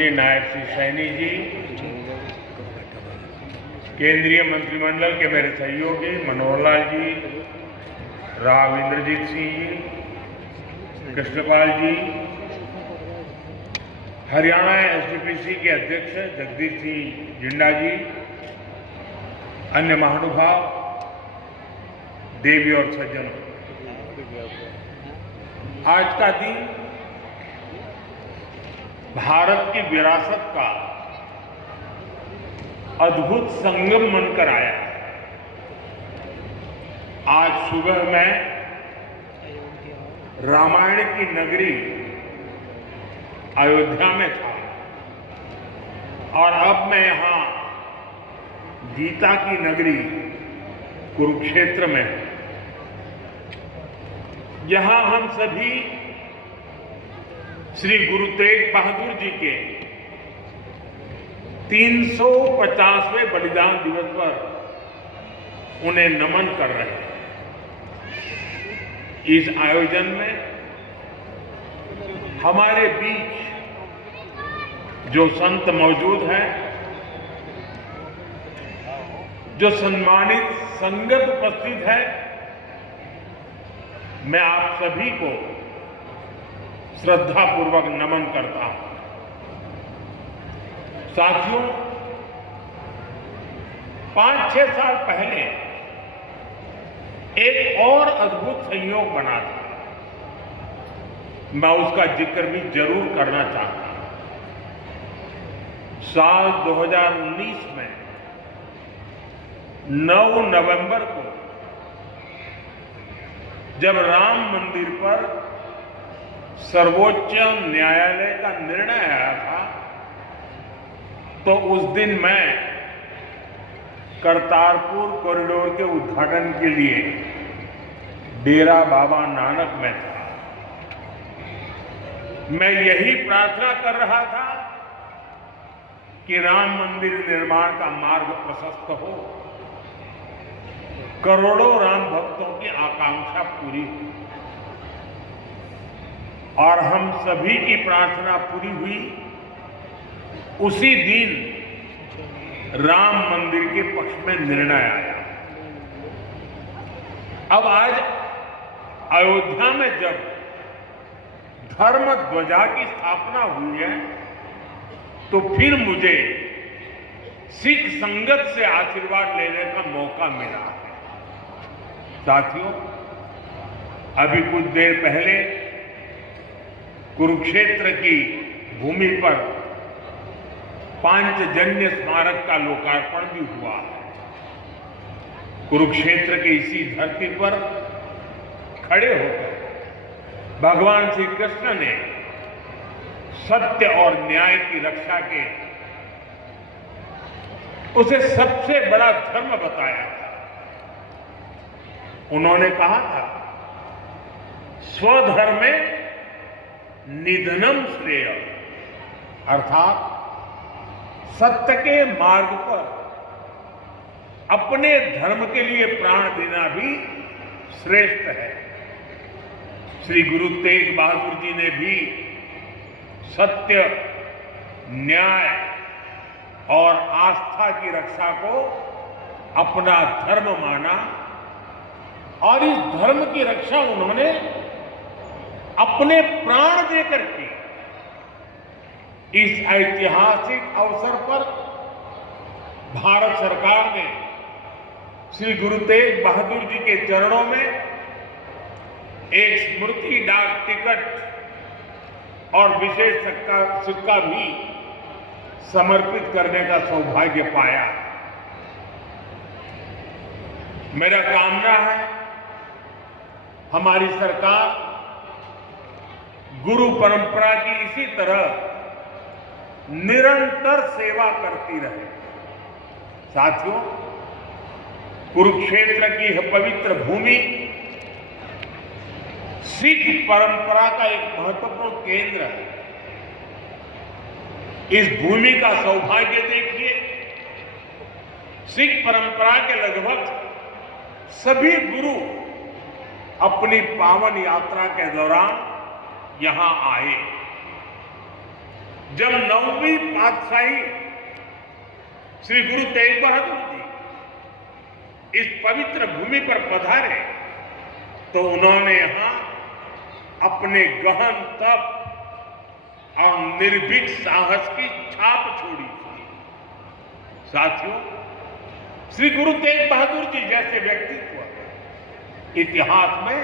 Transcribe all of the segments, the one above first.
मंत्री नायब सिंह सैनी जी, केंद्रीय मंत्रिमंडल के मेरे सहयोगी मनोहर लाल जी, राव इंद्रजीत सिंह जी, कृष्णपाल जी, हरियाणा एसडीपीसी के अध्यक्ष जगदीश सिंह जिंडा जी, अन्य महानुभाव, देवी और सज्जनों, आज का दिन भारत की विरासत का अद्भुत संगम बनकर आया है। आज सुबह मैं रामायण की नगरी अयोध्या में था और अब मैं यहां गीता की नगरी कुरुक्षेत्र में हूं। यहां हम सभी श्री गुरु तेग बहादुर जी के 350वें बलिदान दिवस पर उन्हें नमन कर रहे हैं। इस आयोजन में हमारे बीच जो संत मौजूद हैं, जो सम्मानित संगत उपस्थित है, मैं आप सभी को श्रद्धापूर्वक नमन करता हूं। साथियों, 5-6 साल पहले एक और अद्भुत संयोग बना था, मैं उसका जिक्र भी जरूर करना चाहता हूं। साल 2019 में 9 नवंबर को जब राम मंदिर पर सर्वोच्च न्यायालय का निर्णय आया था, तो उस दिन मैं करतारपुर कॉरिडोर के उद्घाटन के लिए डेरा बाबा नानक में था। मैं यही प्रार्थना कर रहा था कि राम मंदिर निर्माण का मार्ग प्रशस्त हो, करोड़ों राम भक्तों की आकांक्षा पूरी हो। और हम सभी की प्रार्थना पूरी हुई। उसी दिन राम मंदिर के पक्ष में निर्णय आया। अब आज अयोध्या में जब धर्म ध्वजा की स्थापना हुई है, तो फिर मुझे सिख संगत से आशीर्वाद लेने का मौका मिला है। साथियों, अभी कुछ देर पहले कुरुक्षेत्र की भूमि पर पांचजन्य स्मारक का लोकार्पण भी हुआ है। कुरुक्षेत्र की इसी धरती पर खड़े होकर भगवान श्री कृष्ण ने सत्य और न्याय की रक्षा के उसे सबसे बड़ा धर्म बताया था। उन्होंने कहा था, स्वधर्मे निधनम श्रेय, अर्थात सत्य के मार्ग पर अपने धर्म के लिए प्राण देना भी श्रेष्ठ है। श्री गुरु तेग बहादुर जी ने भी सत्य, न्याय और आस्था की रक्षा को अपना धर्म माना और इस धर्म की रक्षा उन्होंने अपने प्राण देकर की। इस ऐतिहासिक अवसर पर भारत सरकार ने श्री गुरु तेग बहादुर जी के चरणों में एक स्मृति डाक टिकट और विशेष सिक्का भी समर्पित करने का सौभाग्य पाया। मेरा कामना है हमारी सरकार गुरु परंपरा की इसी तरह निरंतर सेवा करती रहे। साथियों, कुरुक्षेत्र की यह पवित्र भूमि सिख परंपरा का एक महत्वपूर्ण केंद्र है। इस भूमि का सौभाग्य देखिए, सिख परंपरा के लगभग सभी गुरु अपनी पावन यात्रा के दौरान यहां आए। जब 9वीं पातशाही श्री गुरु तेग बहादुर जी इस पवित्र भूमि पर पधारे तो उन्होंने यहां अपने गहन तप और निर्भीक साहस की छाप छोड़ी थी। साथियों, श्री गुरु तेग बहादुर जी जैसे व्यक्तित्व इतिहास में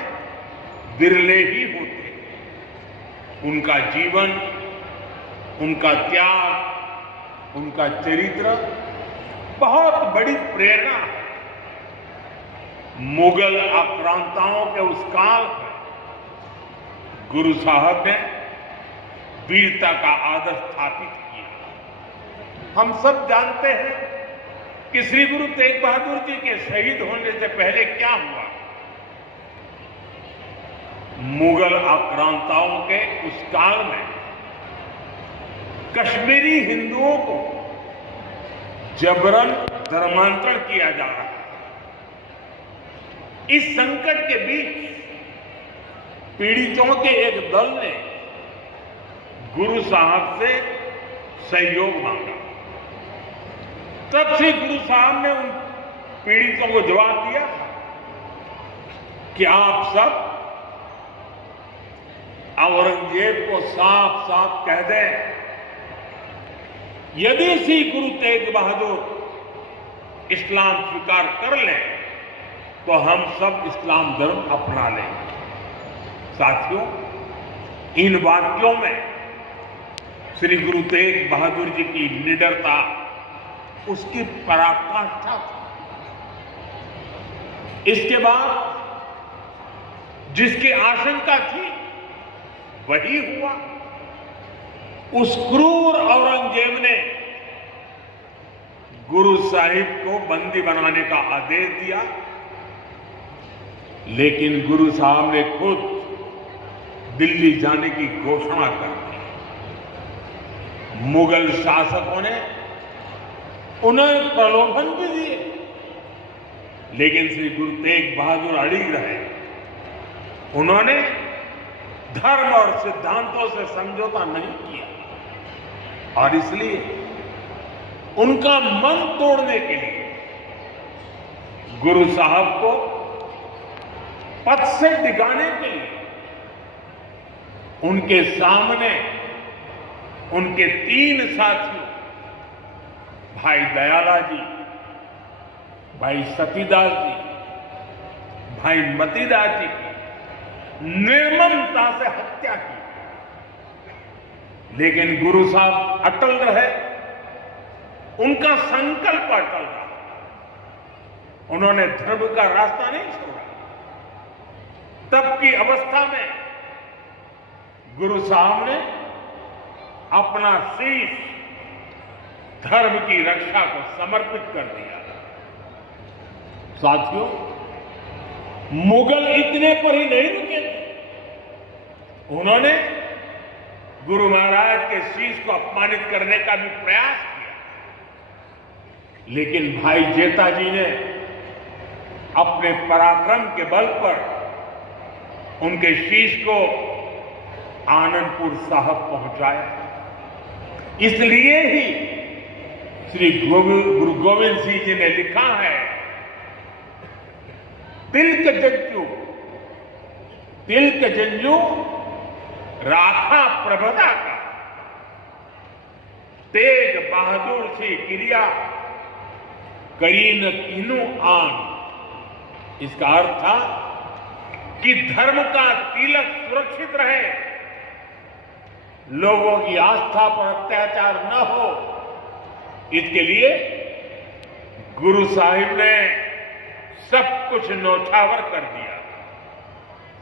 विरले ही होते। उनका जीवन, उनका त्याग, उनका चरित्र बहुत बड़ी प्रेरणा है। मुगल आक्रांताओं के उस काल में गुरु साहब ने वीरता का आदर्श स्थापित किया। हम सब जानते हैं कि श्री गुरु तेग बहादुर जी के शहीद होने से पहले क्या हुआ। मुगल आक्रांताओं के उस काल में कश्मीरी हिंदुओं को जबरन धर्मांतरण किया जा रहा है। इस संकट के बीच पीड़ितों के एक दल ने गुरु साहब से सहयोग मांगा। तब से गुरु साहब ने उन पीड़ितों को जवाब दिया कि आप सब औरंगजेब को साफ साफ कह दें, यदि श्री गुरु तेग बहादुर इस्लाम स्वीकार कर लें तो हम सब इस्लाम धर्म अपना लेंगे। साथियों, इन वाक्यों में श्री गुरु तेग बहादुर जी की निडरता, उसकी पराकाष्ठा थी। इसके बाद जिसकी आशंका थी वही हुआ। उस क्रूर औरंगजेब ने गुरु साहिब को बंदी बनाने का आदेश दिया, लेकिन गुरु साहब ने खुद दिल्ली जाने की घोषणा कर दी। मुगल शासकों ने उन्हें प्रलोभन भी दिए, लेकिन श्री गुरु तेग बहादुर अड़िग रहे। उन्होंने धर्म और सिद्धांतों से समझौता नहीं किया और इसलिए उनका मन तोड़ने के लिए गुरु साहब को पद से डिगाने के लिए उनके सामने उनके 3 साथियों, भाई दयाला जी, भाई सतीदास जी, भाई मतीदास जी की निर्ममता से हत्या की। लेकिन गुरु साहब अटल रहे, उनका संकल्प अटल रहा। उन्होंने धर्म का रास्ता नहीं छोड़ा। तब की अवस्था में गुरु साहब ने अपना शीश धर्म की रक्षा को समर्पित कर दिया। साथियों, मुगल इतने पर ही नहीं रुके थे। उन्होंने गुरु महाराज के शीश को अपमानित करने का भी प्रयास किया, लेकिन भाई जेता जी ने अपने पराक्रम के बल पर उनके शीश को आनंदपुर साहब पहुंचाया। इसलिए ही श्री गुरु गोविंद सिंह जी ने लिखा है, तिलक जंजू राखा प्रभदा का, तेग बहादुर से गिरिया करीन तीनों आन। इसका अर्थ था कि धर्म का तिलक सुरक्षित रहे, लोगों की आस्था पर अत्याचार न हो, इसके लिए गुरु साहिब ने सब कुछ न्यौछावर कर दिया।